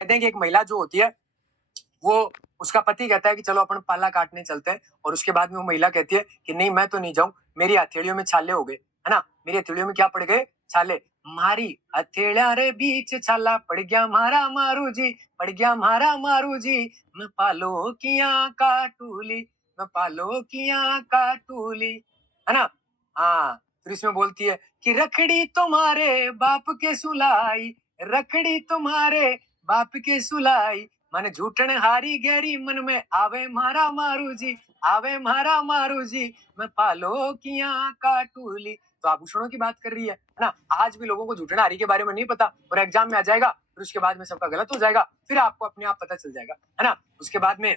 कहते हैं कि एक महिला जो होती है वो उसका पति कहता है कि चलो अपन पाला काटने चलते हैं, और उसके बाद में वो महिला कहती है कि नहीं मैं तो नहीं जाऊं, मेरी हथेलियों में छाले हो गए, है ना, मेरी हथेलियों में क्या पड़ गए, छाले। मारी हथेलिया रे बीच छाला पड़ गया मारा मारू जी, पड़ गया मारा मारू जी, मैं पालो किया काटूली, मैं पालो किया काटूली, है ना। हाँ, फिर इसमें बोलती है कि रखड़ी तुम्हारे बाप के सुलाई, रखड़ी तुम्हारे बाप के सुलाई, मन झूठन हारी गहरी मन में आवे मारा मारू जी, आवे मारा मारू जी, मैं पालो किया काटूली। तो आभूषणों की बात कर रही है ना। आज भी लोगों को झूठन हारी के बारे में नहीं पता, और एग्जाम में आ जाएगा, फिर उसके बाद में सबका गलत हो जाएगा, फिर आपको अपने आप पता चल जाएगा, है ना। उसके बाद में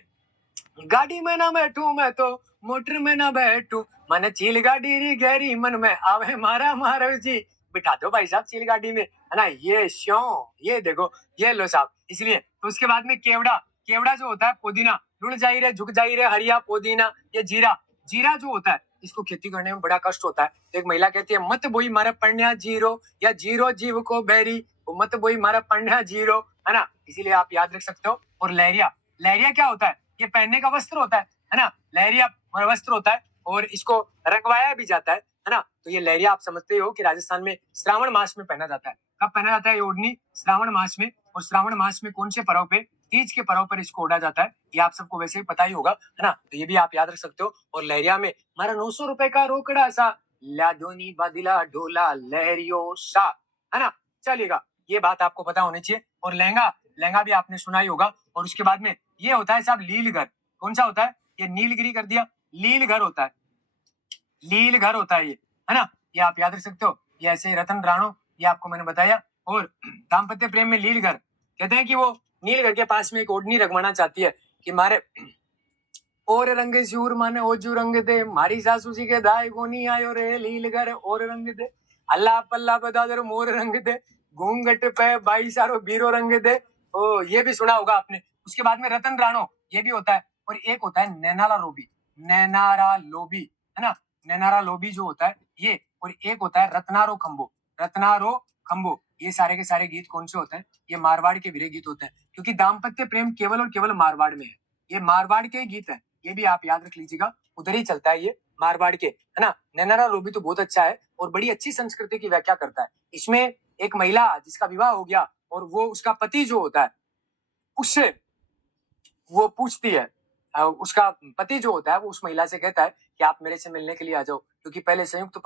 गाड़ी में ना बैठू मैं तो मोटर में ना बैठू, मन चील गाड़ी री गहरी मन में आवे मारा मारो जी, बिठा दो भाई साहब चील गाड़ी में, है ना। ये श्यों, ये देखो, ये लो साहब। इसलिए तो उसके बाद में केवड़ा, केवड़ा जो होता है पुदीना, लुढ़ जाई रे झुक जाई रे हरिया पुदीना। ये जीरा, जीरा जो होता है इसको खेती करने में बड़ा कष्ट होता है, तो एक महिला कहती है मत बोई मारा पढ़ना जीरो, या जीरो जीव को बैरी, मत बोई मारा पढ़ना जीरो, है ना। इसीलिए आप याद रख सकते हो। और लहरिया, लहरिया क्या होता है, ये पहनने का वस्त्र होता है ना, लहरिया वस्त्र होता है, और इसको रंगवाया भी जाता है ना। तो ये लहरिया आप समझते हो कि राजस्थान में श्रावण मास में पहना जाता है। कब पहना जाता है ये ओढ़नी, श्रावण मास में। और श्रावण मास में कौन से पर्व पे, तीज के पर्व पर इसको ओढ़ा जाता है, ये आप सबको वैसे ही पता ही होगा, है ना। तो ये भी आप याद रख सकते हो। और लहरिया में मारा 900 रुपए का रोकड़ा सा, लादोनी बादिला ढोला लहरियो सा, है ना। चलिएगा, ये बात आपको पता होनी चाहिए। और लहंगा, लहंगा भी आपने सुना ही होगा। और उसके बाद में ये होता है साहब लीलघर। कौन सा होता है, ये नीलगिरी कर दिया, लीलघर होता है, लीलघर होता है ये, है ना। ये आप याद रख सकते हो। ये ऐसे रतन राणो, ये आपको मैंने बताया। और दाम्पत्य प्रेम में लीलघर, कहते हैं कि वो नीलघर के पास में एक ओढ़नी रखवाना चाहती है कि मारे और रंग शूर माने ओजू रंग दे, मारी सासू जी के दाई गोनी आयो रे लीलघर और रंग दे, अल्लाह पल्ला बदादर मोर रंग दे, घूंघट पे बाई सारो बीरो रंग दे। ओ ये भी सुना होगा आपने। उसके बाद में रतन राणो, ये भी होता है। और एक होता है नैनारा लोबी, नैनारा लोबी, है ना, नैनारा लोबी जो होता है ये। और एक होता है रत्नारो खंबो, रत्नारो खंबो। ये सारे के सारे गीत कौन से होते हैं, ये मारवाड़ के वीरे गीत होते हैं, क्योंकि दाम्पत्य प्रेम केवल और केवल मारवाड़ में है, ये मारवाड़ के गीत है। ये भी आप याद रख लीजिएगा, उधर ही चलता है ये मारवाड़ के, है ना। नैनारा लोबी तो बहुत अच्छा है और बड़ी अच्छी संस्कृति की व्याख्या करता है। इसमें एक महिला जिसका विवाह हो गया और वो उसका पति जो होता है उससे वो पूछती है, उसका पति जो होता है वो उस महिला से कहता है कि आप मेरे से मिलने के लिए आ जाओ, क्योंकि पहले संयुक्त